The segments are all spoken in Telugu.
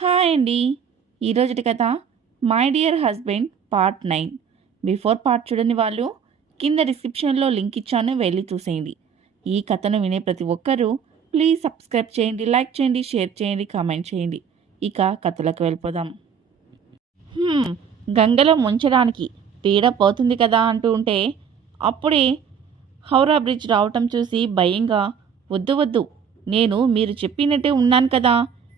హాయ్ అండి. ఈరోజుటి కథ my dear husband part nine. Before part చూడని వాళ్ళు కింద డిస్క్రిప్షన్లో లింక్ ఇచ్చాను వెళ్ళి చూసేయండి. ఈ కథను వినే ప్రతి ఒక్కరూ ప్లీజ్ సబ్స్క్రైబ్ చేయండి లైక్ చేయండి షేర్ చేయండి కామెంట్ చేయండి. ఇక కథలకు వెళ్ళిపోదాం. గంగలో ముంచడానికి పీడ పోతుంది కదా అంటూ ఉంటే అప్పుడే హౌరా బ్రిడ్జ్ రావటం చూసి భయంగా వద్దు వద్దు నేను మీరు చెప్పినట్టే ఉన్నాను కదా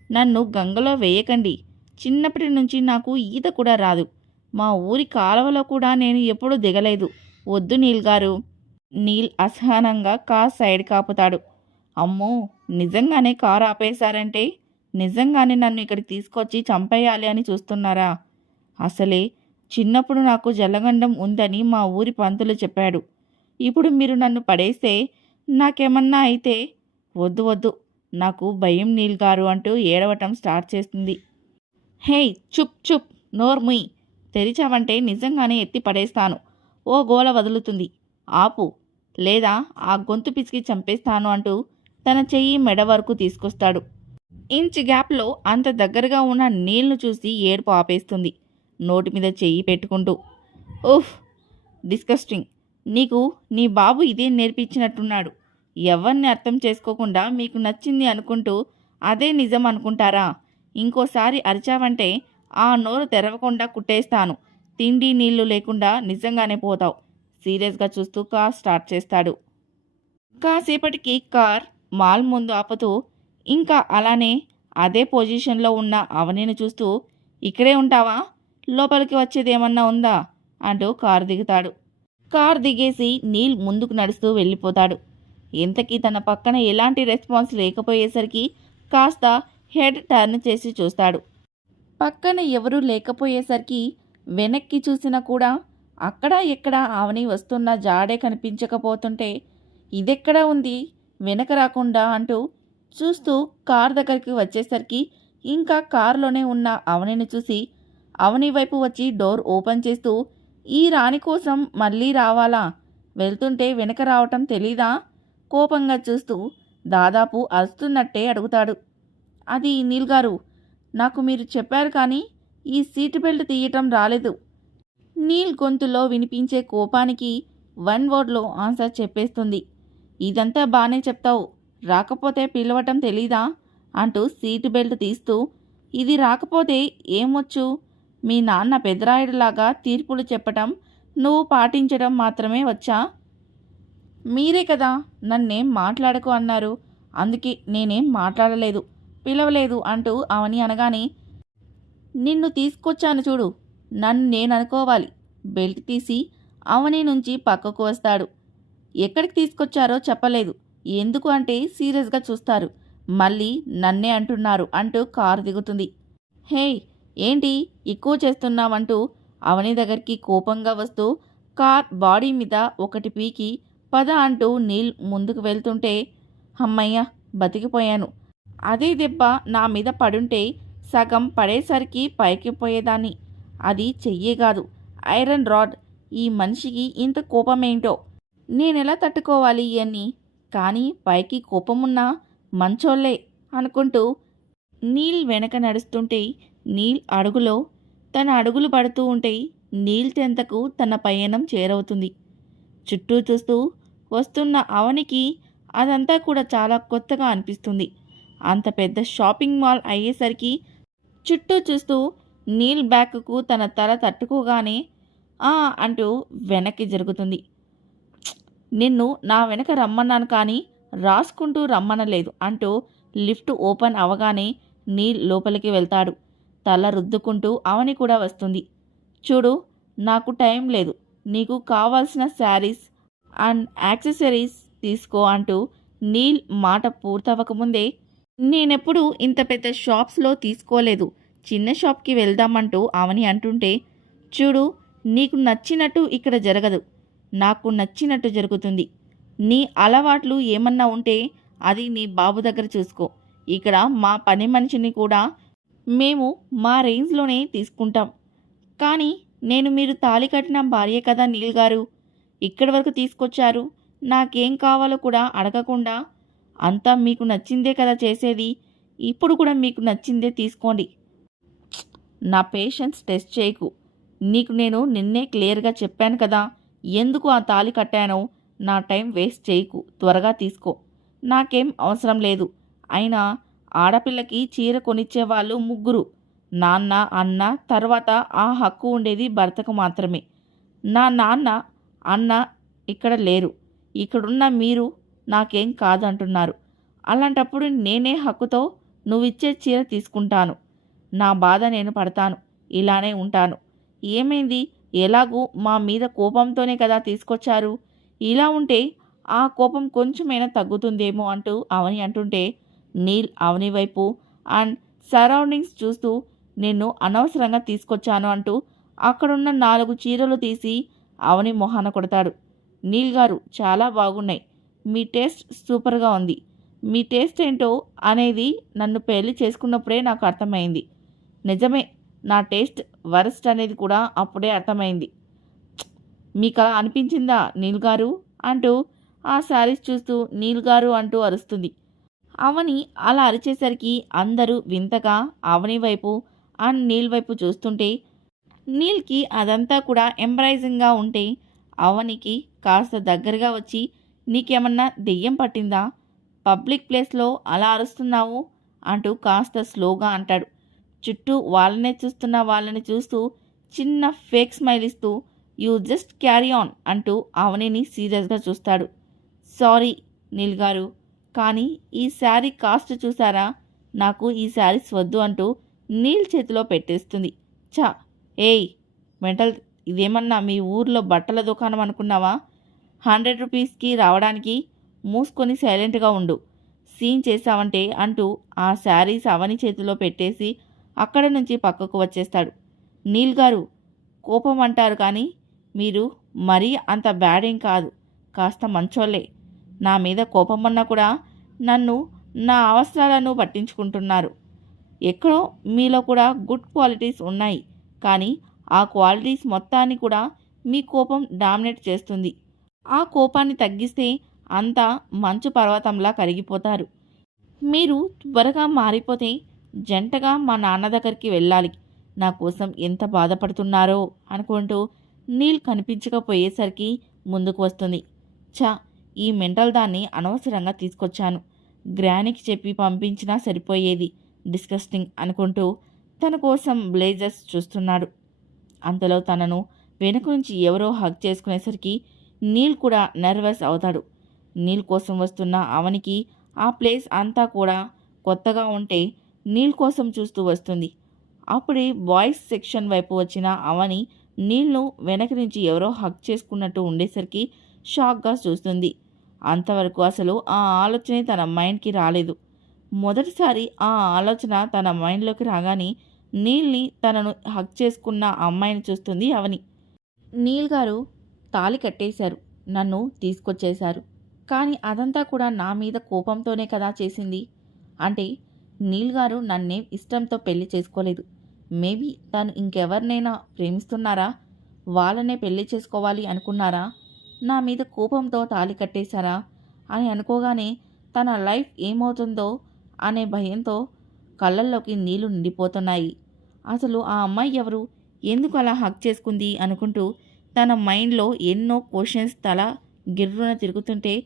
నన్ను గంగలో వేయకండి. చిన్నప్పటి నుంచి నాకు ఈత కూడా రాదు. మా ఊరి కాలువలో కూడా నేను ఎప్పుడూ దిగలేదు. వద్దు నీల్ గారు. నీల్ అసహనంగా కార్ సైడ్ కాపుతాడు. అమ్మో! నిజంగానే కారు ఆపేశారంటే? నిజంగానే నన్ను ఇక్కడికి తీసుకొచ్చి చంపేయాలి అని చూస్తున్నారా? అసలే చిన్నప్పుడు నాకు జలగండం ఉందని మా ఊరి పంతులు చెప్పాడు. ఇప్పుడు మీరు నన్ను పడేస్తే నాకేమన్నా అయితే? వద్దు వద్దు. నాకు భయం నీల్ గారు అంటూ ఏడవటం స్టార్ట్ చేస్తుంది. హే చుప్ చుప్ నోర్ముయ్ తెరిచావంటే నిజంగానే ఎత్తి పడేస్తాను. ఓ గోల వదులుతుంది. ఆపు. లేదా ఆ గొంతు పిసికి చంపేస్తాను అంటూ తన చెయ్యి మెడ వరకు తీసుకొస్తాడు. ఇంచ్ గ్యాప్లో అంత దగ్గరగా ఉన్న నీళ్ళు చూసి ఏడుపు ఆపేస్తుంది. నోటి మీద చెయ్యి పెట్టుకుంటూ. ఉఫ్ డిస్కస్టింగ్. నీకు నీ బాబు ఇదే నేర్పించినట్టున్నాడు. ఎవరిని అర్థం చేసుకోకుండా మీకు నచ్చింది అనుకుంటూ అదే నిజం అనుకుంటారా? ఇంకోసారి అరిచావంటే ఆ నోరు తెరవకుండా కుట్టేస్తాను. తిండి నీళ్ళు లేకుండా నిజంగానే పోతావు. సీరియస్గా చూస్తూ కార్ స్టార్ట్ చేస్తాడు. కాసేపటికి కార్ మాల్ ముందు ఆపుతూ ఇంకా అలానే అదే పొజిషన్లో ఉన్న అవనిని చూస్తూ ఇక్కడే ఉంటావా? లోపలికి వచ్చేది ఏమన్నా ఉందా? అంటూ కారు దిగుతాడు. కార్ దిగేసి నీల్ ముందుకు నడుస్తూ వెళ్ళిపోతాడు. ఇంతకీ తన పక్కన ఎలాంటి రెస్పాన్స్ లేకపోయేసరికి కాస్త హెడ్ టర్న్ చేసి చూస్తాడు. పక్కన ఎవరూ లేకపోయేసరికి వెనక్కి చూసినా కూడా అక్కడ ఎక్కడ ఆవని వస్తున్న జాడే కనిపించకపోతుంటే ఇదెక్కడ ఉంది? వెనక రాకుండా అంటూ చూస్తూ కార్ దగ్గరికి వచ్చేసరికి ఇంకా కారులోనే ఉన్న అవనిని చూసి అవని వైపు వచ్చి డోర్ ఓపెన్ చేస్తూ ఈ రాణి కోసం మళ్ళీ రావాలా? వెళ్తుంటే వెనక రావటం తెలీదా? కోపంగా చూస్తూ దాదాపు అరుస్తున్నట్టే అడుగుతాడు. అది నీల్ గారు నాకు మీరు చెప్పారు కానీ ఈ సీట్ బెల్ట్ తీయటం రాలేదు. నీల్ గొంతులో వినిపించే కోపానికి వన్ వర్డ్లో ఆన్సర్ చెప్పేస్తుంది. ఇదంతా బాగానే చెప్తావు రాకపోతే పిలవటం తెలీదా? అంటూ సీట్ బెల్ట్ తీస్తూ ఇది రాకపోతే ఏమొచ్చు? మీ నాన్న పెదరాయుడులాగా తీర్పులు చెప్పటం నువ్వు పాటించడం మాత్రమే వచ్చా? మీరే కదా నన్నేం మాట్లాడకు అన్నారు. అందుకే నేనేం మాట్లాడలేదు. పిలవలేదు అంటూ అవని అనగానే నిన్ను తీసుకొచ్చాను చూడు నన్ను నేను అనుకోవాలి బెల్ట్ తీసి అవని నుంచి పక్కకు వస్తాడు. ఎక్కడికి తీసుకొచ్చారో చెప్పలేదు. ఎందుకు అంటే సీరియస్గా చూస్తారు. మళ్ళీ నన్నే అంటున్నారు అంటూ కారు దిగుతుంది. హే ఏంటి ఎక్కువ చేస్తున్నావంటూ అవని దగ్గరికి కోపంగా వస్తూ కార్ బాడీ మీద ఒకటి పీకి పద అంటూ నీల్ ముందుకు వెళ్తుంటే అమ్మయ్య బతికిపోయాను. అదే దెబ్బ నా మీద పడుంటే సగం పడేసరికి పైకి పోయేదాన్ని. అది చెయ్యే కాదు. Iron rod. ఈ మనిషికి ఇంత కోపమేంటో? నేనెలా తట్టుకోవాలి అని కానీ పైకి కోపమున్నా మంచోళ్ళే అనుకుంటూ నీల్ వెనక నడుస్తుంటే నీల్ అడుగులో తన అడుగులు పడుతూ ఉంటే నీల్ చెంతకు తన పయనం చేరవుతుంది. చుట్టూ చూస్తూ వస్తున్న అవనికి అదంతా కూడా చాలా కొత్తగా అనిపిస్తుంది. అంత పెద్ద షాపింగ్ మాల్ అయ్యేసరికి చుట్టూ చూస్తూ నీల్ బ్యాక్కు తన తల తట్టుకోగానే ఆ అంటూ వెనక్కి జరుగుతుంది. నిన్ను నా వెనక రమ్మన్నాను కానీ రాసుకుంటూ రమ్మనలేదు అంటూ లిఫ్ట్ ఓపెన్ అవగానే నీల్ లోపలికి వెళ్తాడు. తల రుద్దుకుంటూ అవని కూడా వస్తుంది. చూడు నాకు టైం లేదు. నీకు కావాల్సిన శారీస్ అండ్ యాక్సెసరీస్ తీసుకో అంటూ నీల్ మాట పూర్తవ్వకముందే నేనెప్పుడు ఇంత పెద్ద షాప్స్లో తీసుకోలేదు. చిన్న షాప్కి వెళ్దామంటూ అవని అంటుంటే చూడు నీకు నచ్చినట్టు ఇక్కడ జరగదు. నాకు నచ్చినట్టు జరుగుతుంది. నీ అలవాట్లు ఏమన్నా ఉంటే అది నీ బాబు దగ్గర చూసుకో. ఇక్కడ మా పని మనిషిని కూడా మేము మా రేంజ్లోనే తీసుకుంటాం. కానీ నేను మీరు తాళి కట్టిన భార్య కదా నీల్ గారు. ఇక్కడి వరకు తీసుకొచ్చారు. నాకేం కావాలో కూడా అడగకుండా అంతా మీకు నచ్చిందే కదా చేసేది. ఇప్పుడు కూడా మీకు నచ్చిందే తీసుకోండి. నా పేషెన్స్ టెస్ట్ చేయకు. నీకు నేను నిన్నే క్లియర్గా చెప్పాను కదా. ఎందుకు ఆ తాళి కట్టానో నా టైం వేస్ట్ చేయకు. త్వరగా తీసుకో. నాకేం అవసరం లేదు. అయినా ఆడపిల్లకి చీర కొనిచ్చే వాళ్ళు ముగ్గురు. నాన్న అన్న తర్వాత ఆ హక్కు ఉండేది భర్తకు మాత్రమే. నా నాన్న అన్న ఇక్కడ లేరు. ఇక్కడున్న మీరు నాకేం కాదంటున్నారు. అలాంటప్పుడు నేనే హక్కుతో నువ్విచ్చే చీర తీసుకుంటాను. నా బాధ నేను పడతాను. ఇలానే ఉంటాను. ఏమైంది? ఎలాగూ మా మీద కోపంతోనే కదా తీసుకొచ్చారు? ఇలా ఉంటే ఆ కోపం కొంచెమైనా తగ్గుతుందేమో అంటూ అవని అంటుంటే నీల్ అవని వైపు అండ్ సరౌండింగ్స్ చూస్తూ నిన్ను అనవసరంగా తీసుకొచ్చాను అంటూ అక్కడున్న నాలుగు చీరలు తీసి అవని మొహాన కొడతాడు. నీల్ గారు చాలా బాగున్నాయి. మీ టేస్ట్ సూపర్గా ఉంది. మీ టేస్ట్ ఏంటో అనేది నన్ను పెళ్ళి చేసుకున్నప్పుడే నాకు అర్థమైంది. నిజమే నా టేస్ట్ వరస్ట్ అనేది కూడా అప్పుడే అర్థమైంది. మీకు అలా అనిపించిందా నీల్ గారు? అంటూ ఆ శారీస్ చూస్తూ నీల్ గారు అంటూ అరుస్తుంది. అవని అలా అరిచేసరికి అందరూ వింతగా అవని వైపు ఆ నీల్ వైపు చూస్తుంటే నీల్కి అదంతా కూడా ఎంబ్రైజింగ్గా ఉంటే అవనికి కాస్త దగ్గరగా వచ్చి నీకేమన్నా దెయ్యం పట్టిందా? పబ్లిక్ ప్లేస్లో అలా అరుస్తున్నావు? అంటూ కాస్త స్లోగా అంటాడు. చుట్టూ వాళ్ళనే చూస్తున్న వాళ్ళని చూస్తూ చిన్న ఫేక్ స్మైల్ ఇస్తూ యూ జస్ట్ క్యారీ ఆన్ అంటూ అవనిని సీరియస్గా చూస్తాడు. సారీ నీల్ గారు కానీ ఈ శారీ కాస్ట్ చూసారా? నాకు ఈ శారీస్ వద్దు అంటూ నీల్ చేతిలో పెట్టేస్తుంది. చా ఏయ్! మెంటల్ ఇదేమన్నా మీ ఊర్లో బట్టల దుకాణం అనుకున్నావా? హండ్రెడ్ రూపీస్కి రావడానికి మూసుకొని సైలెంట్గా ఉండు. సీన్ చేసావంటే అంటూ ఆ శారీస్ అవని చేతిలో పెట్టేసి అక్కడ నుంచి పక్కకు వచ్చేస్తాడు. నీల్ గారు కోపం అంటారు కానీ మీరు మరీ అంత బ్యాడ్ ఏం కాదు. కాస్త మంచోళ్ళే. నా మీద కోపం అన్నా కూడా నన్ను నా అవసరాలను పట్టించుకుంటున్నారు. ఎక్కడో మీలో కూడా గుడ్ క్వాలిటీస్ ఉన్నాయి. కానీ ఆ క్వాలిటీస్ మొత్తాన్ని కూడా మీ కోపం డామినేట్ చేస్తుంది. ఆ కోపాన్ని తగ్గిస్తే అంతా మంచు పర్వతంలా కరిగిపోతారు. మీరు త్వరగా మారిపోతే జంటగా మా నాన్న దగ్గరికి వెళ్ళాలి. నా కోసం ఎంత బాధపడుతున్నారో అనుకుంటూ నీల్ కనిపించకపోయేసరికి ముందుకు వస్తుంది. చా ఈ మెంటల్ దాన్ని అనవసరంగా తీసుకొచ్చాను. గ్రానికి చెప్పి పంపించినా సరిపోయేది. డిస్కస్టింగ్ అనుకుంటూ తన కోసం బ్లేజర్స్ చూస్తున్నాడు. అంతలో తనను వెనుక నుంచి ఎవరో హక్ చేసుకునేసరికి నీల్ కూడా నర్వస్ అవుతాడు. నీల్ కోసం వస్తున్న అవనికి ఆ ప్లేస్ అంతా కూడా కొత్తగా ఉంటే నీల్ కోసం చూస్తూ వస్తుంది. అప్పుడే బాయ్స్ సెక్షన్ వైపు వచ్చిన అవని నీల్ను వెనక నుంచి ఎవరో హక్ చేసుకున్నట్టు ఉండేసరికి షాక్గా చూస్తుంది. అంతవరకు అసలు ఆ ఆలోచనే తన మైండ్కి రాలేదు. మొదటిసారి ఆ ఆలోచన తన మైండ్లోకి రాగానే నీల్ని తనను హక్ చేసుకున్న అమ్మాయిని చూస్తుంది అవని. నీల్ గారు తాళి కట్టేశారు నన్ను తీసుకొచ్చేశారు. కానీ అదంతా కూడా నా మీద కోపంతోనే కదా చేసింది. అంటే నీల్ గారు నన్నేం ఇష్టంతో పెళ్ళి చేసుకోలేదు. మేబీ తను ఇంకెవరినైనా ప్రేమిస్తున్నారా? వాళ్ళనే పెళ్ళి చేసుకోవాలి అనుకున్నారా? నా మీద కోపంతో తాళి కట్టేశారా? అని అనుకోగానే తన లైఫ్ ఏమవుతుందో అనే భయంతో కళ్ళల్లోకి నీళ్ళు నిండిపోతున్నాయి. అసలు ఆ అమ్మాయి ఎవరు? ఎందుకు అలా హక్ చేసుకుంది అనుకుంటూ తన మైండ్లో ఎన్నో క్వశ్చన్స్ తల గిర్రున తిరుగుతుంటే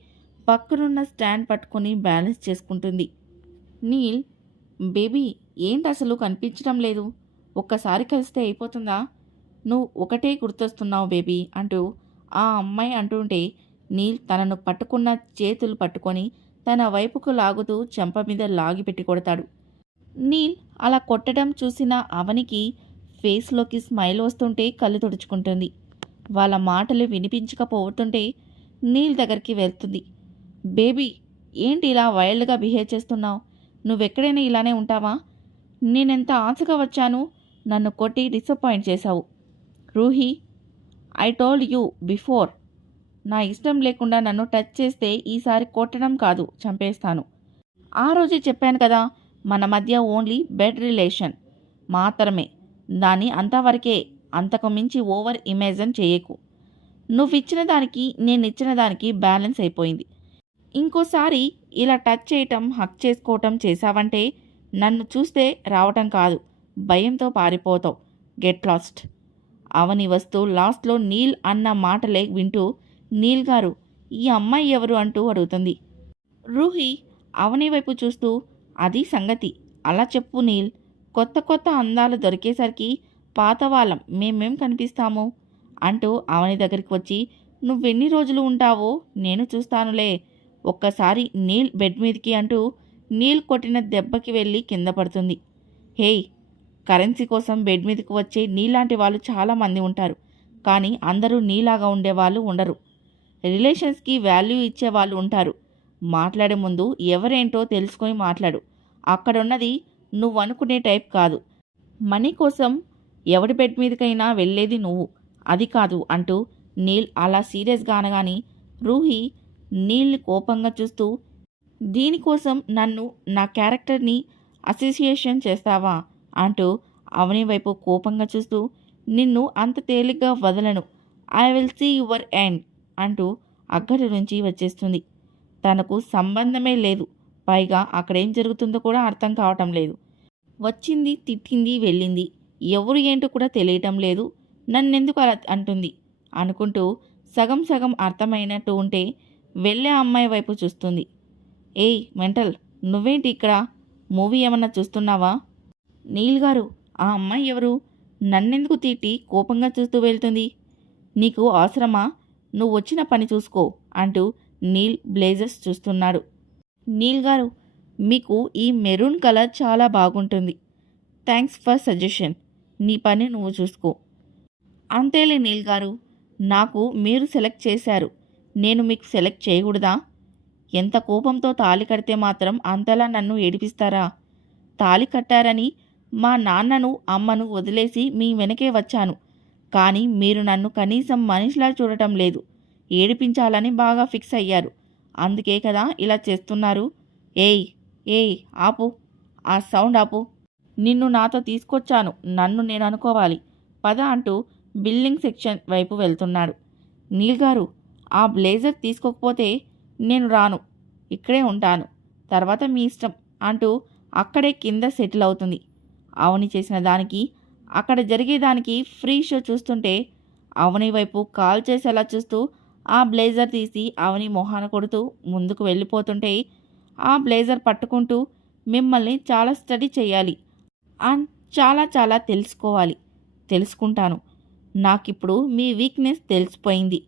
పక్కనున్న స్టాండ్ పట్టుకొని బ్యాలెన్స్ చేసుకుంటుంది. నీల్ బేబీ ఏంటి అసలు కనిపించడం లేదు? ఒక్కసారి కలిస్తే అయిపోతుందా? నువ్వు ఒకటే గుర్తొస్తున్నావు బేబీ అంటూ ఆ అమ్మాయి అంటుంటే నీల్ తనను పట్టుకున్న చేతులు పట్టుకొని తన వైపుకు లాగుతూ చెంప మీద లాగిపెట్టి కొడతాడు. నీల్ అలా కొట్టడం చూసిన అవనికి ఫేస్లోకి స్మైల్ వస్తుంటే కళ్ళు తుడుచుకుంటుంది. వాళ్ళ మాటలు వినిపించకపోతుంటే నీల్ దగ్గరికి వెళ్తుంది. బేబీ ఏంటి ఇలా వైల్డ్గా బిహేవ్ చేస్తున్నావు? నువ్వెక్కడైనా ఇలానే ఉంటావా? నేనెంత ఆశగా వచ్చాను? నన్ను కొట్టి డిసప్పాయింట్ చేశావు. Roohi I told you before. నా ఇష్టం లేకుండా నన్ను టచ్ చేస్తే ఈసారి కొట్టడం కాదు చంపేస్తాను. ఆ రోజే చెప్పాను కదా మన మధ్య ఓన్లీ బెడ్ రిలేషన్ మాత్రమే. దాన్ని అంతవరకే అంతకు మించి ఓవర్ ఇమేజన్ చేయకు. నువ్వు ఇచ్చిన దానికి నేను ఇచ్చిన దానికి బ్యాలెన్స్ అయిపోయింది. ఇంకోసారి ఇలా టచ్ చేయటం హక్ చేసుకోవటం చేశావంటే నన్ను చూస్తే రావటం కాదు భయంతో పారిపోతావు. గెట్ లాస్ట్ అవని వస్తూ లాస్ట్లో నీల్ అన్న మాటలే వింటూ నీల్ గారు ఈ అమ్మాయి ఎవరు? అంటూ అడుగుతుంది. రూహి అవని వైపు చూస్తూ అది సంగతి. అలా చెప్పు నీల్. కొత్త కొత్త అందాలు దొరికేసరికి పాత వాళ్ళం. మేమేం కనిపిస్తాము? అంటూ అవని దగ్గరికి వచ్చి నువ్వెన్ని రోజులు ఉంటావో నేను చూస్తానులే. ఒక్కసారి నీల్ బెడ్ మీదకి అంటూ నీల్ కొట్టిన దెబ్బకి వెళ్ళి కింద పడుతుంది. హేయ్! కరెన్సీ కోసం బెడ్ మీదకి వచ్చే నీలాంటి వాళ్ళు చాలామంది ఉంటారు. కానీ అందరూ నీలాగా ఉండేవాళ్ళు ఉండరు. రిలేషన్స్కి వాల్యూ ఇచ్చే వాళ్ళు ఉంటారు. మాట్లాడే ముందు ఎవరేంటో తెలుసుకొని మాట్లాడు. అక్కడున్నది నువ్వు అనుకునే టైప్ కాదు. మనీ కోసం ఎవడి బెడ్ మీదకైనా వెళ్ళేది నువ్వు. అది కాదు అంటూ నీల్ అలా సీరియస్గా అనగాని రూహి నీల్ని కోపంగా చూస్తూ దీనికోసం నన్ను నా క్యారెక్టర్ని అసోసియేషన్ చేస్తావా? అంటూ అవని వైపు కోపంగా చూస్తూ నిన్ను అంత తేలిగ్గా వదలను. I will see your end. అంటూ అక్కడి నుంచి వచ్చేస్తుంది. తనకు సంబంధమే లేదు. పైగా అక్కడేం జరుగుతుందో కూడా అర్థం కావటం లేదు. వచ్చింది తిట్టింది వెళ్ళింది. ఎవరు ఏంటో కూడా తెలియటం లేదు. నన్నెందుకు అలా అంటుంది? అనుకుంటూ సగం సగం అర్థమైనట్టు ఉంటే వెళ్ళే అమ్మాయి వైపు చూస్తుంది. ఏయ్ మెంటల్ నువ్వేంటి ఇక్కడ? మూవీ ఏమన్నా చూస్తున్నావా? నీల్ గారు ఆ అమ్మాయి ఎవరు? నన్నెందుకు తిట్టి కోపంగా చూస్తూ వెళ్తుంది? నీకు అవసరమా? నువ్వు వచ్చిన పని చూసుకో అంటూ నీల్ బ్లేజర్స్ చూస్తున్నాడు. నీల్ గారు మీకు ఈ మెరూన్ కలర్ చాలా బాగుంటుంది. Thanks for suggestion. నీ పని నువ్వు చూసుకో. అంతేలే నీల్ గారు నాకు మీరు సెలెక్ట్ చేశారు. నేను మీకు సెలెక్ట్ చేయకూడదా? ఎంత కోపంతో తాళి కడితే మాత్రం అంతలా నన్ను ఏడిపిస్తారా? తాళి కట్టారని మా నాన్నను అమ్మను వదిలేసి మీ వెనకే వచ్చాను. కానీ మీరు నన్ను కనీసం మనిషిలా చూడటం లేదు. ఏడిపించాలని బాగా ఫిక్స్ అయ్యారు. అందుకే కదా ఇలా చేస్తున్నారు. ఏయ్ ఏయ్ ఆపు. ఆ సౌండ్ ఆపు. నిన్ను నాతో తీసుకొచ్చాను. నన్ను నేను అనుకోవాలి. పద అంటూ బిల్డింగ్ సెక్షన్ వైపు వెళ్తున్నాడు. నీల్ గారు ఆ బ్లేజర్ తీసుకోకపోతే నేను రాను. ఇక్కడే ఉంటాను. తర్వాత మీ ఇష్టం అంటూ అక్కడే కింద సెటిల్ అవుతుంది. అవని చేసిన దానికి అక్కడ జరిగేదానికి ఫ్రీ షో చూస్తుంటే అవని వైపు కాల్ చేసేలా చూస్తూ ఆ బ్లేజర్ తీసి అవని మొహాన కొడుతూ ముందుకు వెళ్ళిపోతుంటే ఆ బ్లేజర్ పట్టుకుంటూ మిమ్మల్ని చాలా స్టడీ చేయాలి అండ్ చాలా చాలా తెలుసుకోవాలి. తెలుసుకుంటాను. నాకిప్పుడు మీ వీక్నెస్ తెలిసిపోయింది.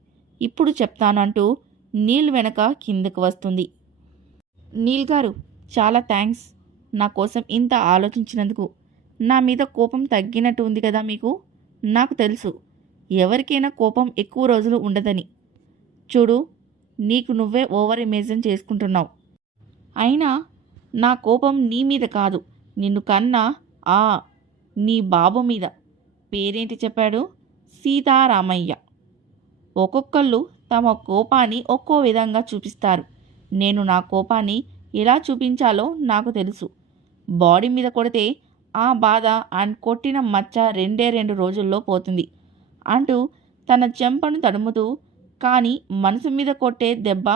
ఇప్పుడు చెప్తానంటూ నీల్ వెనక కిందకు వస్తుంది. నీల్ గారు చాలా థ్యాంక్స్ నా కోసం ఇంత ఆలోచించినందుకు. నా మీద కోపం తగ్గినట్టు ఉంది కదా మీకు? నాకు తెలుసు. ఎవరికైనా కోపం ఎక్కువ రోజులు ఉండదని. చూడు నీకు నువ్వే ఓవర్ ఇమేజిన్ చేసుకుంటున్నావు. అయినా నా కోపం నీ మీద కాదు. నిన్ను కన్నా ఆ నీ బాబు మీద. పేరేంటి చెప్పాడు? సీతారామయ్య. ఒక్కొక్కళ్ళు తమ కోపాన్ని ఒక్కో విధంగా చూపిస్తారు. నేను నా కోపాన్ని ఎలా చూపించాలో నాకు తెలుసు. బాడీ మీద కొడితే ఆ బాధ అండ్ కొట్టిన మచ్చ రెండే రెండు రోజుల్లో పోతుంది అంటూ తన చెంపను తడుముతూ కానీ మనసు మీద కొట్టే దెబ్బ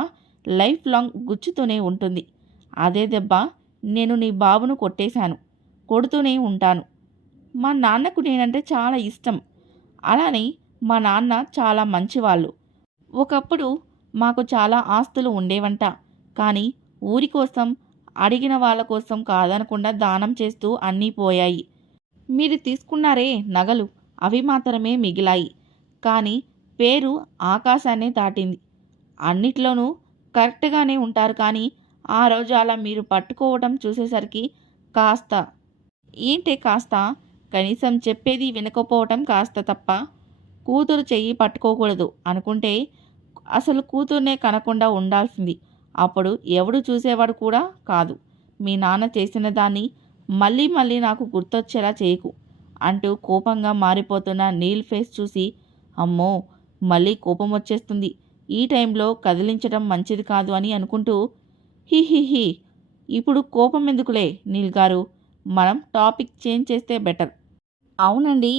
లైఫ్ లాంగ్ గుచ్చుతూనే ఉంటుంది. అదే దెబ్బ నేను నీ బాబును కొట్టేశాను కొడుతూనే ఉంటాను. మా నాన్నకు నేనంటే చాలా ఇష్టం. అలానే మా నాన్న చాలా మంచివాళ్ళు. ఒకప్పుడు మాకు చాలా ఆస్తులు ఉండేవంట కానీ ఊరి కోసం అడిగిన వాళ్ళ కోసం కాదనకుండా దానం చేస్తూ అన్నీ పోయాయి. మీరు తీసుకున్నారే నగలు అవి మాత్రమే మిగిలాయి. కానీ పేరు ఆకాశాన్నే దాటింది. అన్నిట్లోనూ కరెక్ట్గానే ఉంటారు కానీ ఆ రోజు అలా మీరు పట్టుకోవడం చూసేసరికి కాస్త. ఏంటే కాస్త? కనీసం చెప్పేది వినకపోవటం కాస్త తప్ప కూతురు చెయ్యి పట్టుకోకూడదు అనుకుంటే అసలు కూతుర్నే కనకుండా ఉండాల్సింది. అప్పుడు ఎవడు చూసేవాడు కూడా కాదు. మీ నాన్న చేసిన దాన్ని మళ్ళీ మళ్ళీ నాకు గుర్తొచ్చేలా చేయకు అంటూ కోపంగా మారిపోతున్న నీల్ ఫేస్ చూసి అమ్మో మళ్ళీ కోపం వచ్చేస్తుంది. ఈ టైంలో కదిలించడం మంచిది కాదు అని అనుకుంటూ హి హి హి ఇప్పుడు కోపం ఎందుకులే నీల్ గారు? మనం టాపిక్ చేంజ్ చేస్తే బెటర్. అవునండి.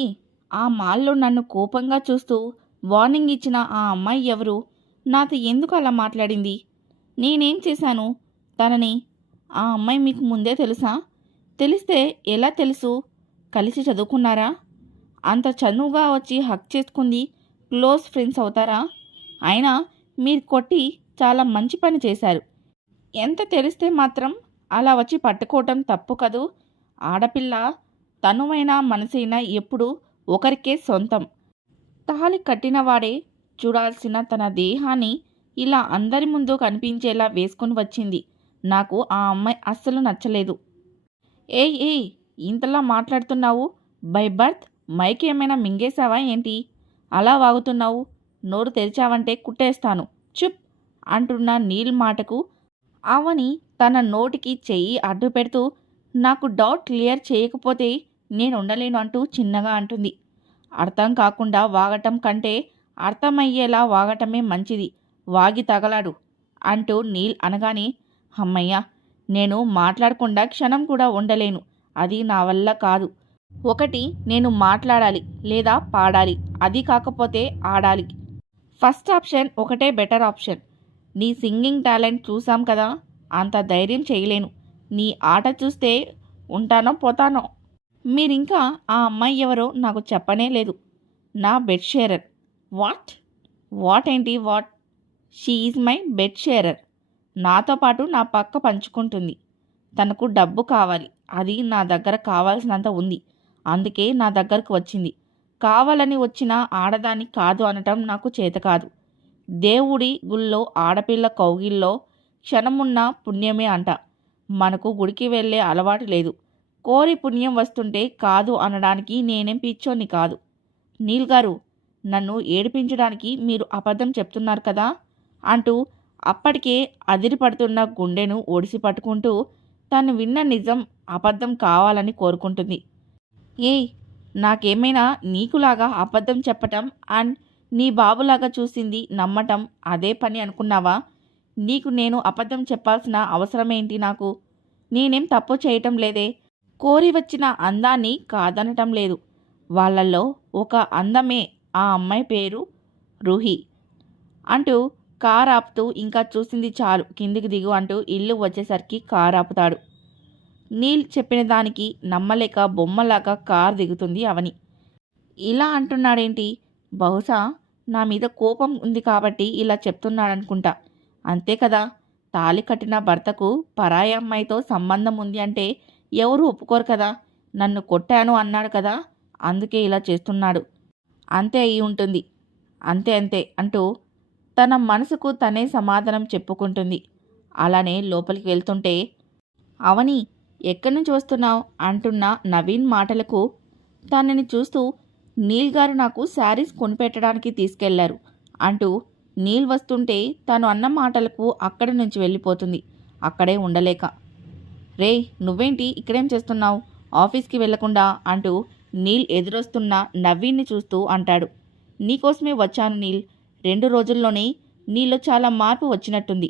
ఆ మాల్లో నన్ను కోపంగా చూస్తూ వార్నింగ్ ఇచ్చిన ఆ అమ్మాయి ఎవరు? నాతో ఎందుకు అలా మాట్లాడింది? నేనేం చేశాను? తనని ఆ అమ్మాయి మీకు ముందే తెలుసా? తెలిస్తే ఎలా తెలుసు? కలిసి చదువుకున్నారా? అంత చనువుగా వచ్చి హక్ చేసుకుంది క్లోజ్ ఫ్రెండ్స్ అవుతారా? అయినా మీరు కొట్టి చాలా మంచి పని చేశారు. ఎంత తెలిస్తే మాత్రం అలా వచ్చి పట్టుకోవటం తప్పు కదూ? ఆడపిల్ల తనువైన మనసైనా ఎప్పుడు ఒకరికే సొంతం. తాళి కట్టినవాడే చూడాల్సిన తన దేహాన్ని ఇలా అందరి ముందు కనిపించేలా వేసుకుని వచ్చింది. నాకు ఆ అమ్మాయి అస్సలు నచ్చలేదు. ఏయ్ ఏయ్ ఇంతలా మాట్లాడుతున్నావు? బై బర్త్ మైక్ ఏమైనా మింగేశావా ఏంటి? అలా వాగుతున్నావు? నోరు తెరిచావంటే కుట్టేస్తాను. చుప్ అంటున్న నీల్ మాటకు అవని తన నోటికి చెయ్యి అడ్డు పెడుతూ నాకు డౌట్ క్లియర్ చేయకపోతే నేను ఉండలేను అంటూ చిన్నగా అంటుంది. అర్థం కాకుండా వాగటం కంటే అర్థమయ్యేలా వాగటమే మంచిది. వాగి తగలాడు. అంటూ నీల్ అనగానే అమ్మయ్య నేను మాట్లాడకుండా క్షణం కూడా ఉండలేను. అది నా వల్ల కాదు. ఒకటి నేను మాట్లాడాలి లేదా పాడాలి. అది కాకపోతే ఆడాలి. ఫస్ట్ ఆప్షన్ ఒకటే బెటర్ ఆప్షన్. నీ సింగింగ్ టాలెంట్ చూసాం కదా అంత ధైర్యం చేయలేను. నీ ఆట చూస్తే ఉంటానో పోతానో? మీరింకా ఆ అమ్మాయి ఎవరో నాకు చెప్పనే లేదు. నా బెడ్ షేరర్. వాట్? వాట్ ఏంటి what? She is my bed sharer నాతో పాటు నా పక్క పంచుకుంటుంది. తనకు డబ్బు కావాలి. అది నా దగ్గర కావాల్సినంత ఉంది. అందుకే నా దగ్గరకు వచ్చింది. కావాలని వచ్చిన ఆడదాన్ని కాదు అనటం నాకు చేత కాదు. దేవుడి గుళ్ళో ఆడపిల్ల కౌగిల్లో క్షణమున్న పుణ్యమే అంట. మనకు గుడికి వెళ్ళే అలవాటు లేదు. కోరి పుణ్యం వస్తుంటే కాదు అనడానికి నేనేం పిచ్చోని కాదు. నీల్ గారు నన్ను ఏడిపించడానికి మీరు అబద్ధం చెప్తున్నారు కదా? అంటూ అప్పటికే అదిరిపడుతున్న గుండెను ఒడిసి పట్టుకుంటూ తను విన్న నిజం అబద్ధం కావాలని కోరుకుంటుంది. ఏయ్ నాకేమైనా నీకులాగా అబద్ధం చెప్పటం అండ్ నీ బాబులాగా చూసింది నమ్మటం అదే పని అనుకున్నావా? నీకు నేను అబద్ధం చెప్పాల్సిన అవసరమేంటి నాకు? నేనేం తప్పు చేయటం లేదే? కోరి వచ్చిన అందాన్ని కాదనటం లేదు. వాళ్ళల్లో ఒక అందమే ఆ అమ్మాయి పేరు రూహి అంటూ కార్ ఆపుతూ ఇంకా చూసింది చాలు. కిందికి దిగు అంటూ ఇల్లు వచ్చేసరికి కార్ ఆపుతాడు. నీల్ చెప్పిన దానికి నమ్మలేక బొమ్మలాగా కార్ దిగుతుంది అవని. ఇలా అంటున్నాడేంటి? బహుశా నా మీద కోపం ఉంది కాబట్టి ఇలా చెప్తున్నాడనుకుంటా. అంతే కదా? తాళి కట్టిన భర్తకు పరాయి అమ్మాయితో సంబంధం ఉంది అంటే ఎవరు ఒప్పుకోరు కదా? నన్ను కొట్టాను అన్నాడు కదా? అందుకే ఇలా చేస్తున్నాడు. అంతే అయి ఉంటుంది. అంతే అంతే అంటూ తన మనసుకు తనే సమాధానం చెప్పుకుంటుంది. అలానే లోపలికి వెళ్తుంటే అవని ఎక్కడి నుంచి వస్తున్నావు? అంటున్న నవీన్ మాటలకు తనని చూస్తూ నీల్ గారు నాకు శారీస్ కొనిపెట్టడానికి తీసుకెళ్ళారు అంటూ నీల్ వస్తుంటే తను అన్న మాటలకు అక్కడి నుంచి వెళ్ళిపోతుంది. అక్కడే ఉండలేక రే నువ్వేంటి ఇక్కడేం చేస్తున్నావు? ఆఫీస్కి వెళ్ళకుండా అంటూ నీల్ ఎదురొస్తున్న నవీన్ని చూస్తూ అంటాడు. నీకోసమే వచ్చాను నీల్. రెండు రోజుల్లోనే నీలో చాలా మార్పు వచ్చినట్టుంది.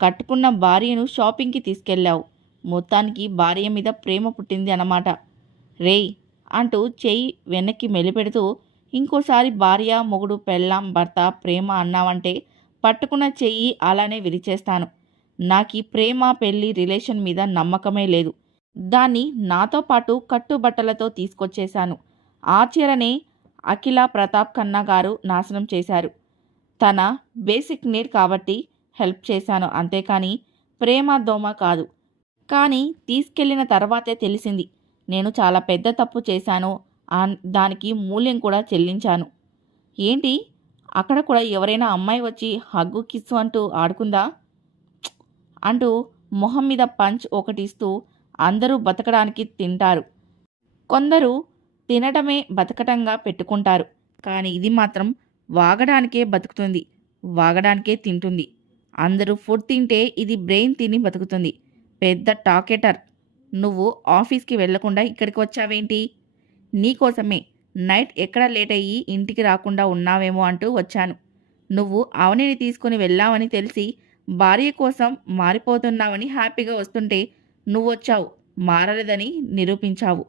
కట్టుకున్న భార్యను షాపింగ్కి తీసుకెళ్ళావు. మొత్తానికి భార్య మీద ప్రేమ పుట్టింది అన్నమాట. రేయ్! అంటూ చెయ్యి వెనక్కి మెలిపెడుతూ ఇంకోసారి భార్య మొగుడు పెళ్ళాం భర్త ప్రేమ అన్నావంటే పట్టుకున్న చెయ్యి అలానే విరిచేస్తాను. నాకు ప్రేమ పెళ్ళి రిలేషన్ మీద నమ్మకమే లేదు. దాన్ని నాతో పాటు కట్టుబట్టలతో తీసుకొచ్చేశాను. ఆచరణే అఖిల ప్రతాప్ కన్నా గారు నాశనం చేశారు. తన బేసిక్ నీడ్ కాబట్టి హెల్ప్ చేశాను అంతేకాని ప్రేమ దోమ కాదు. కానీ తీసుకెళ్ళిన తర్వాతే తెలిసింది నేను చాలా పెద్ద తప్పు చేశాను దానికి మూల్యం కూడా చెల్లించాను. ఏంటి? అక్కడ కూడా ఎవరైనా అమ్మాయి వచ్చి హగ్గు కిస్సు అంటూ ఆడుకుందా? అంటూ మొహం మీద పంచ్ ఒకటిస్తూ అందరూ బతకడానికి తింటారు. కొందరు తినటమే బతకటంగా పెట్టుకుంటారు. కానీ ఇది మాత్రం వాగడానికే బతుకుతుంది వాగడానికే తింటుంది. అందరూ ఫుడ్ తింటే ఇది బ్రెయిన్ తిని బతుకుతుంది. పెద్ద టాకెటర్ నువ్వు ఆఫీస్కి వెళ్ళకుండా ఇక్కడికి వచ్చావేంటి? నీకోసమే. నైట్ ఎక్కడ లేట్ అయ్యి ఇంటికి రాకుండా ఉన్నావేమో అంటూ వచ్చాను. నువ్వు అవనిని తీసుకుని వెళ్ళావని తెలిసి భార్య కోసం మారిపోతున్నావని హ్యాపీగా వస్తుంటే నువ్వు వచ్చావు. మారలేదని నిరూపించావు.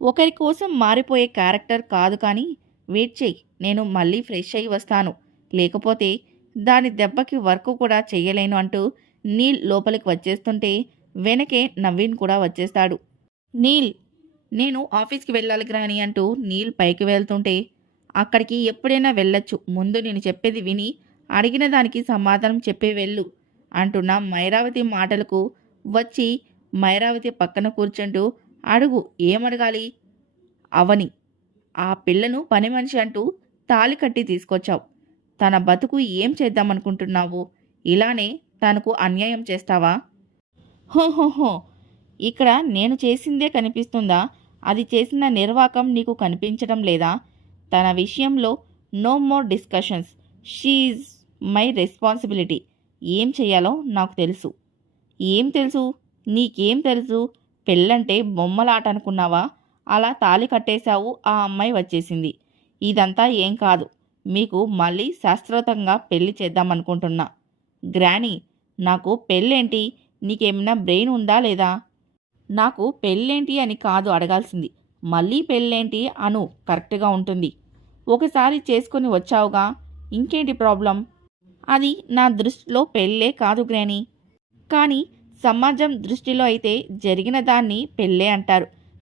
ఒకరి కోసం మారిపోయే క్యారెక్టర్ కాదు కానీ వెయిట్ చెయ్యి. నేను మళ్ళీ ఫ్రెష్ అయ్యి వస్తాను. లేకపోతే దాని దెబ్బకి వర్క్ కూడా చెయ్యలేను అంటూ నీల్ లోపలికి వచ్చేస్తుంటే వెనకే నవీన్ కూడా వచ్చేస్తాడు. నీల్ నేను ఆఫీస్కి వెళ్ళాలి గ్రాని అంటూ నీల్ పైకి వెళ్తుంటే అక్కడికి ఎప్పుడైనా వెళ్ళొచ్చు. ముందు నేను చెప్పేది విని అడిగిన దానికి సమాధానం చెప్పే వెళ్ళు అంటున్న మైరావతి మాటలకు వచ్చి మైరావతి పక్కన కూర్చుంటూ అడుగు ఏమడగాలి? అవని. ఆ పిల్లను పని మనిషి అంటూ తాలి కట్టి తీసుకొచ్చావు. తన బతుకు ఏం చేద్దామనుకుంటున్నావు? ఇలానే తనకు అన్యాయం చేస్తావా? హో హో హో. ఇక్కడ నేను చేసిందే కనిపిస్తుందా? అది చేసిన నిర్వాకం నీకు కనిపించడం లేదా? తన విషయంలో no more discussions she's my responsibility ఏం చేయాలో నాకు తెలుసు. ఏం తెలుసు? నీకేం తెలుసు? పెళ్ళంటే బొమ్మలాట అనుకున్నావా అలా తాళి కట్టేశావు ఆ అమ్మాయి వచ్చేసింది. ఇదంతా ఏం కాదు. మీకు మళ్ళీ శాస్త్రోతంగా పెళ్ళి చేద్దామనుకుంటున్నా. గ్రానీ నాకు పెళ్ళేంటి? నీకేమైనా బ్రెయిన్ ఉందా లేదా? నాకు పెళ్ళేంటి అని కాదు అడగాల్సింది. మళ్ళీ పెళ్ళేంటి అను కరెక్ట్గా ఉంటుంది. ఒకసారి చేసుకొని వచ్చావుగా. ఇంకేంటి ప్రాబ్లం? అది నా దృష్టిలో పెళ్ళే కాదు గ్రాని. కానీ సమాజం దృష్టిలో అయితే జరిగిన దాన్ని పెళ్ళే అంటారు.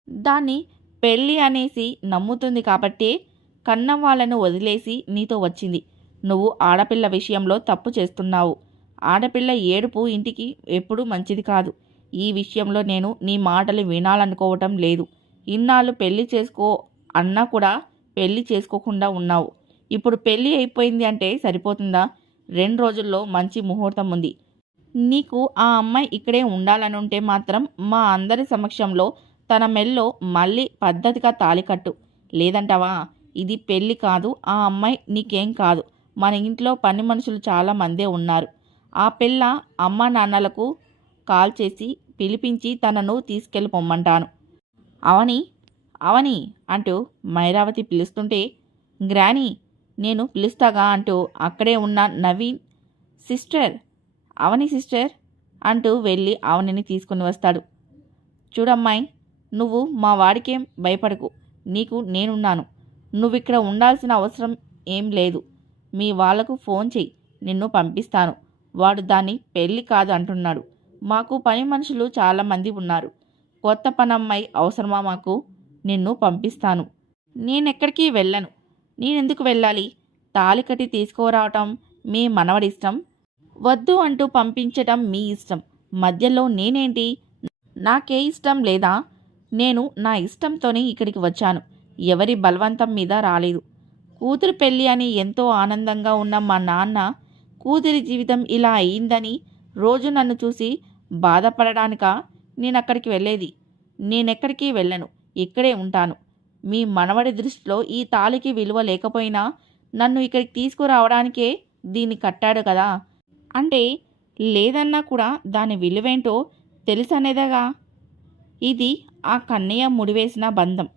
దాన్ని పెళ్ళి అనేసి నమ్ముతుంది కాబట్టే కన్న వాళ్ళను వదిలేసి నీతో వచ్చింది. నువ్వు ఆడపిల్ల విషయంలో తప్పు చేస్తున్నావు. ఆడపిల్ల ఏడుపు ఇంటికి ఎప్పుడూ మంచిది కాదు. ఈ విషయంలో నేను నీ మాటలు వినాలనుకోవటం లేదు. ఇన్నాళ్ళు పెళ్ళి చేసుకో అన్నా కూడా పెళ్ళి చేసుకోకుండా ఉన్నావు. ఇప్పుడు పెళ్ళి అయిపోయింది అంటే సరిపోతుందా? రెండు రోజుల్లో మంచి ముహూర్తం ఉంది. నీకు ఆ అమ్మాయి ఇక్కడే ఉండాలనుంటే మాత్రం మా అందరి సమక్షంలో తన మెల్లో మళ్ళీ పద్ధతిగా తాళికట్టు లేదంటవా లేదంటావా? ఇది పెళ్ళి కాదు ఆ అమ్మాయి నీకేం కాదు. మన ఇంట్లో పని మనుషులు చాలా మందే ఉన్నారు. ఆ పిల్ల అమ్మ నాన్నలకు కాల్ చేసి పిలిపించి తనను తీసుకెళ్ళిపోమ్మంటాను. అవని అవని అంటూ మైరావతి పిలుస్తుంటే గ్రానీ నేను పిలుస్తాగా అంటూ అక్కడే ఉన్న నవీన్ సిస్టర్ అవని సిస్టర్ అంటూ వెళ్ళి అవనిని తీసుకుని వస్తాడు. చూడమ్మాయి నువ్వు మా వాడికేం భయపడకు నీకు నేనున్నాను. నువ్వు ఇక్కడ ఉండాల్సిన అవసరం ఏం లేదు. మీ వాళ్ళకు ఫోన్ చెయ్యి నిన్ను పంపిస్తాను. వాడు దాన్ని పెళ్ళి కాదు అంటున్నాడు. మాకు పని మనుషులు చాలామంది ఉన్నారు. కొత్త పనమ్మాయి అవసరమా మాకు? నిన్ను పంపిస్తాను. నేనెక్కడికి వెళ్ళను. నేనెందుకు వెళ్ళాలి? తాలి కట్టి తీసుకురావటం మీ మనవడిష్టం? వద్దు అంటూ పంపించటం మీ ఇష్టం. మధ్యలో నేనేంటి? నాకే ఇష్టం లేదా? నేను నా ఇష్టంతోనే ఇక్కడికి వచ్చాను. ఎవరి బలవంతం మీద రాలేదు. కూతురు పెళ్ళి అని ఎంతో ఆనందంగా ఉన్న మా నాన్న కూతురి జీవితం ఇలా అయిందని రోజు నన్ను చూసి బాధపడడానిక? నేను అక్కడికి వెళ్ళేది. నేనెక్కడికి వెళ్ళను? ఇక్కడే ఉంటాను. మీ మనవడి దృష్టిలో ఈ తాళికి విలువ లేకపోయినా నన్ను ఇక్కడికి తీసుకురావడానికే దీన్ని కట్టాడు కదా? అంటే లేదన్నా కూడా దాని విలువేంటో తెలుసనేదగా? ఇది ఆ కన్నయ్య ముడివేసిన బంధం.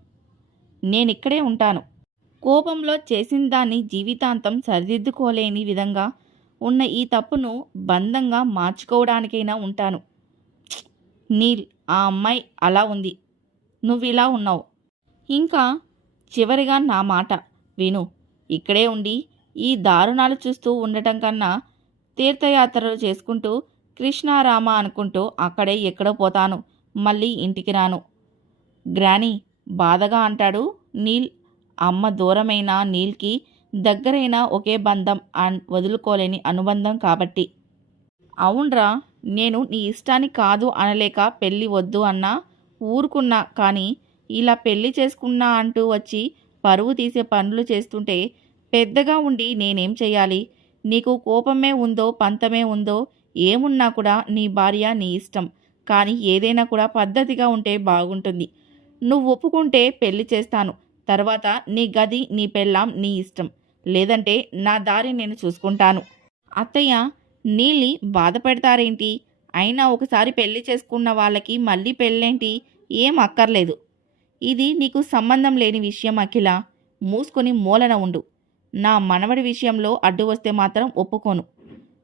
నేనిక్కడే ఉంటాను. కోపంలో చేసిన దాన్ని జీవితాంతం సరిదిద్దుకోలేని విధంగా ఉన్న ఈ తప్పును బంధంగా మార్చుకోవడానికైనా ఉంటాను. నీల్ ఆ అమ్మాయి అలా ఉంది. నువ్వు ఇలా ఉన్నావు. ఇంకా చివరిగా నా మాట విను. ఇక్కడే ఉండి ఈ దారుణాలు చూస్తూ ఉండటం కన్నా తీర్థయాత్రలు చేసుకుంటూ కృష్ణారామ అనుకుంటూ అక్కడే ఎక్కడో పోతాను. మళ్ళీ ఇంటికి రాను. గ్రానీ బాధగా అంటాడు. నీల్ అమ్మ దూరమైన నీల్కి దగ్గరైన ఒకే బంధం అన్ వదులుకోలేని అనుబంధం కాబట్టి. అవునరా నేను నీ ఇష్టాన్ని కాదు అనలేక పెళ్ళి వద్దు అన్నా ఊరుకున్నా కానీ ఇలా పెళ్ళి చేసుకున్నా అంటూ వచ్చి పరువు తీసే పనులు చేస్తుంటే పెద్దగా ఉండి నేనేం చేయాలి నీకు కోపమే ఉందో పంతమే ఉందో ఏమున్నా కూడా నీ భార్య నీ ఇష్టం. కానీ ఏదైనా కూడా పద్ధతిగా ఉంటే బాగుంటుంది. నువ్వు ఒప్పుకుంటే పెళ్ళి చేస్తాను. తర్వాత నీ గది నీ పెళ్ళాం నీ ఇష్టం. లేదంటే నా దారి నేను చూసుకుంటాను. అత్తయ్య నీలి బాధ పెడతారేంటి అయినా ఒకసారి పెళ్ళి చేసుకున్న వాళ్ళకి మళ్ళీ పెళ్ళేంటి? ఏం అక్కర్లేదు. ఇది నీకు సంబంధం లేని విషయం అఖిల. మూసుకొని మూలన ఉండు. నా మనవడి విషయంలో అడ్డు వస్తే మాత్రం ఒప్పుకోను.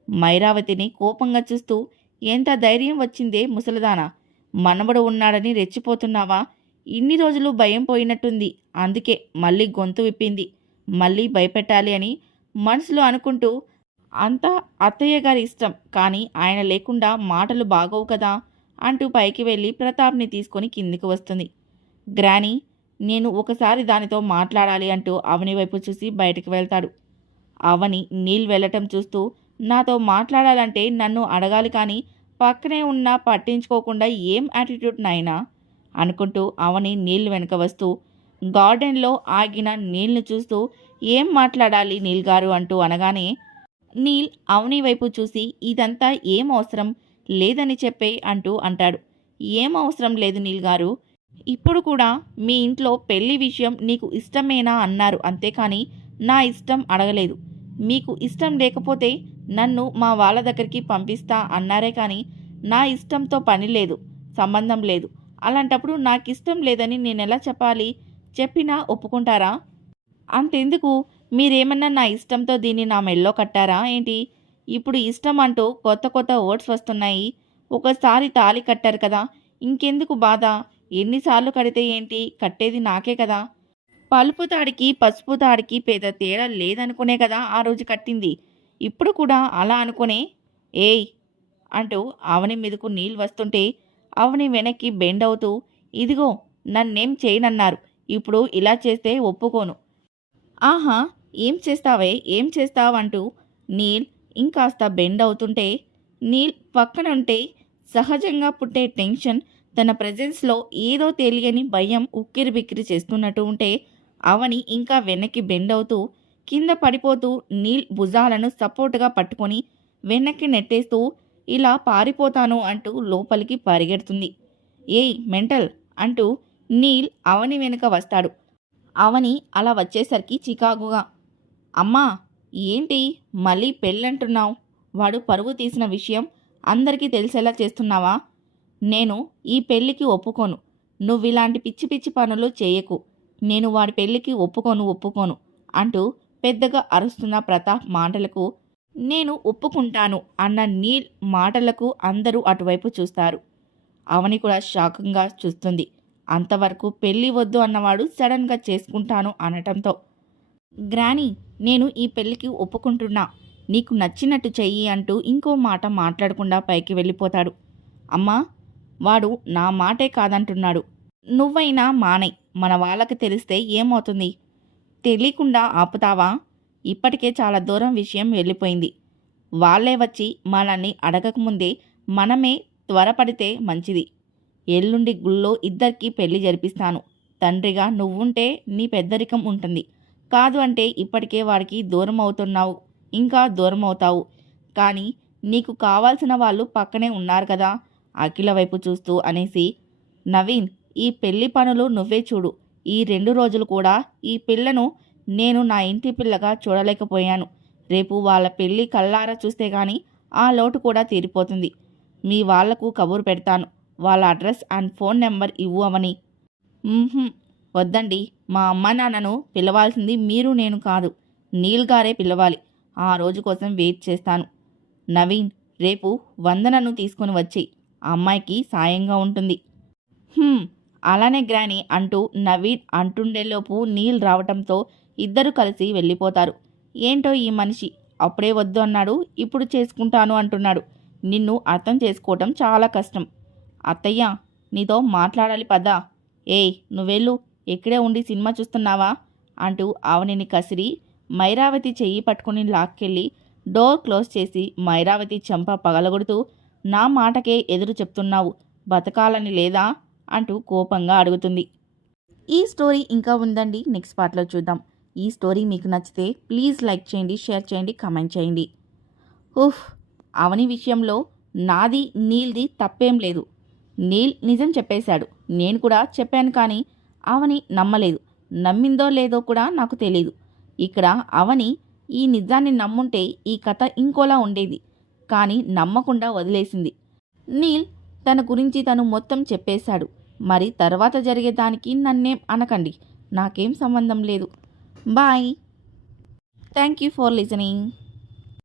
మైరావతిని కోపంగా చూస్తూ ఎంత ధైర్యం వచ్చిందే ముసలిదానా? మనవడు ఉన్నాడని రెచ్చిపోతున్నావా? ఇన్ని రోజులు భయం పోయినట్టుంది. అందుకే మళ్ళీ గొంతు విప్పింది. మళ్ళీ భయపెట్టాలి అని మనసులో అనుకుంటూ అంతా అత్తయ్య గారి ఇష్టం. కానీ ఆయన లేకుండా మాటలు బాగోవు కదా అంటూ పైకి వెళ్ళి ప్రతాప్ని తీసుకొని కిందికి వస్తుంది. గ్రానీ నేను ఒకసారి దానితో మాట్లాడాలి అంటూ అవని వైపు చూసి బయటికి వెళ్తాడు. అవని నీళ్ళు వెళ్ళటం చూస్తూ నాతో మాట్లాడాలంటే నన్ను అడగాలి కానీ పక్కనే ఉన్నా పట్టించుకోకుండా ఏం యాటిట్యూడ్ నాయనా అనుకుంటూ అవని నీళ్ళు వెనక వస్తూ గార్డెన్లో ఆగిన నీళ్ళు చూస్తూ ఏం మాట్లాడాలి నీల్ గారు? అంటూ అనగానే నీల్ అవని వైపు చూసి ఇదంతా ఏం అవసరం? లేదని చెప్పే అంటూ అంటాడు. ఏం అవసరం లేదు నీల్ గారు. ఇప్పుడు కూడా మీ ఇంట్లో పెళ్ళి విషయం నీకు ఇష్టమేనా? అన్నారు. అంతేకాని నా ఇష్టం అడగలేదు. మీకు ఇష్టం లేకపోతే నన్ను మా వాళ్ళ దగ్గరికి పంపిస్తా అన్నారే కానీ నా ఇష్టంతో పని లేదు సంబంధం లేదు. అలాంటప్పుడు నాకు ఇష్టం లేదని నేను ఎలా చెప్పాలి? చెప్పినా ఒప్పుకుంటారా? అంతెందుకు? మీరేమన్నా నా ఇష్టంతో దీన్ని నా మెల్లో కట్టారా? ఏంటి? ఇప్పుడు ఇష్టం అంటూ కొత్త కొత్త వర్డ్స్ వస్తున్నాయి. ఒకసారి తాళి కట్టారు కదా. ఇంకెందుకు బాధ? ఎన్నిసార్లు కడితే ఏంటి? కట్టేది నాకే కదా. పలుపు తాడికి పసుపు తాడికి పెద్ద తేడా లేదనుకునే కదా ఆ రోజు కట్టింది. ఇప్పుడు కూడా అలా అనుకునే? ఏయ్! అంటూ ఆవని మీదకు నీళ్ళు వస్తుంటే అవని వెనక్కి బెండ్ అవుతూ ఇదిగో నన్నేం చేయనన్నారు. ఇప్పుడు ఇలా చేస్తే ఒప్పుకోను. ఆహా ఏం చేస్తావే ఏం చేస్తావంటూ? నీల్ ఇంకాస్త బెండ్ అవుతుంటే నీల్ పక్కన ఉంటే సహజంగా పుట్టే టెన్షన్ తన ప్రెజెన్స్లో ఏదో తెలియని భయం ఉక్కిరి బిక్కిరి చేస్తున్నట్టు ఉంటే అవని ఇంకా వెనక్కి బెండ్ అవుతూ కింద పడిపోతూ నీల్ భుజాలను సపోర్ట్గా పట్టుకొని వెనక్కి నెట్టేస్తూ ఇలా పారిపోతాను అంటూ లోపలికి పరిగెడుతుంది. ఏయ్ మెంటల్! అంటూ నీల్ అవని వెనుక వస్తాడు. అవని అలా వచ్చేసరికి చికాకుగా అమ్మా! ఏంటి మళ్ళీ పెళ్ళంటున్నావు? వాడు పరువు తీసిన విషయం అందరికీ తెలిసేలా చేస్తున్నావా? నేను ఈ పెళ్ళికి ఒప్పుకోను. నువ్వు ఇలాంటి పిచ్చి పిచ్చి పనులు చేయకు. నేను వాడి పెళ్ళికి ఒప్పుకోను ఒప్పుకోను అంటూ పెద్దగా అరుస్తున్న ప్రతాప్ మాటలకు నేను ఒప్పుకుంటాను అన్న నీల్ మాటలకు అందరూ అటువైపు చూస్తారు. అవని కూడా షాకంగా చూస్తుంది. అంతవరకు పెళ్ళి వద్దు అన్నవాడు సడన్గా చేసుకుంటాను అనటంతో. గ్రానీ నేను ఈ పెళ్ళికి ఒప్పుకుంటున్నా. నీకు నచ్చినట్టు చెయ్యి అంటూ ఇంకో మాట మాట్లాడకుండా పైకి వెళ్ళిపోతాడు. అమ్మా వాడు నా మాటే కాదంటున్నాడు. నువ్వైనా మానై మన వాళ్ళకి తెలిస్తే ఏమవుతుంది? తెలియకుండా ఆపుతావా? ఇప్పటికే చాలా దూరం విషయం వెళ్ళిపోయింది. వాళ్ళే వచ్చి మనల్ని అడగకముందే మనమే త్వరపడితే మంచిది. ఎల్లుండి గుళ్ళో ఇద్దరికి పెళ్ళి జరిపిస్తాను. తండ్రిగా నువ్వుంటే నీ పెద్దరికం ఉంటుంది. కాదు అంటే ఇప్పటికే వాడికి దూరం అవుతున్నావు. ఇంకా దూరం అవుతావు. కానీ నీకు కావాల్సిన వాళ్ళు పక్కనే ఉన్నారు కదా. అఖిల వైపు చూస్తూ అనేసి నవీన్ ఈ పెళ్ళి పనులు నువ్వే చూడు. ఈ రెండు రోజులు కూడా ఈ పిల్లను నేను నా ఇంటి పిల్లగా చూడలేకపోయాను. రేపు వాళ్ళ పెళ్ళి కల్లారా చూస్తే కానీ ఆ లోటు కూడా తీరిపోతుంది. మీ వాళ్ళకు కబురు పెడతాను. వాళ్ళ అడ్రస్ అండ్ ఫోన్ నెంబర్ ఇవ్వు అవని. వద్దండి. మా అమ్మ నాన్నను పిలవాల్సింది మీరు నేను కాదు. నీల్ గారే పిలవాలి. ఆ రోజు కోసం వెయిట్ చేస్తాను. నవీన్ రేపు వందనను తీసుకుని వచ్చి ఆ అమ్మాయికి సాయంగా ఉంటుంది. అలానే గ్రాని అంటూ నవీన్ అంటుండేలోపు నీల్ రావటంతో ఇద్దరు కలిసి వెళ్ళిపోతారు. ఏంటో ఈ మనిషి? అప్పుడే వద్దు అన్నాడు. ఇప్పుడు చేసుకుంటాను అంటున్నాడు. నిన్ను అర్థం చేసుకోవటం చాలా కష్టం. అత్తయ్య నీతో మాట్లాడాలి పదా? ఏయ్ నువ్వెళ్ళు. ఇక్కడే ఉండి సినిమా చూస్తున్నావా? అంటూ ఆవనిని కసిరి మైరావతి చెయ్యి పట్టుకుని లాక్కెళ్ళి డోర్ క్లోజ్ చేసి మైరావతి చెంప పగలగొడుతూ నా మాటకే ఎదురు చెప్తున్నావు. బతకాలని లేదా? అంటూ కోపంగా అడుగుతుంది. ఈ స్టోరీ ఇంకా ఉందండి. నెక్స్ట్ పార్ట్లో చూద్దాం. ఈ స్టోరీ మీకు నచ్చితే ప్లీజ్ లైక్ చేయండి షేర్ చేయండి కామెంట్ చేయండి. ఉఫ్ అవని విషయంలో నాది నీల్ది తప్పేం లేదు. నీల్ నిజం చెప్పేశాడు. నేను కూడా చెప్పాను కానీ అవని నమ్మలేదు. నమ్మిందో లేదో కూడా నాకు తెలియదు ఇక్కడ అవని ఈ నిజాన్ని నమ్ముంటే ఈ కథ ఇంకోలా ఉండేది. కానీ నమ్మకుండా వదిలేసింది. నీల్ తన గురించి తను మొత్తం చెప్పేశాడు. మరి తర్వాత జరిగేదానికి నన్నేం అనకండి. నాకేం సంబంధం లేదు. Bye thank you for listening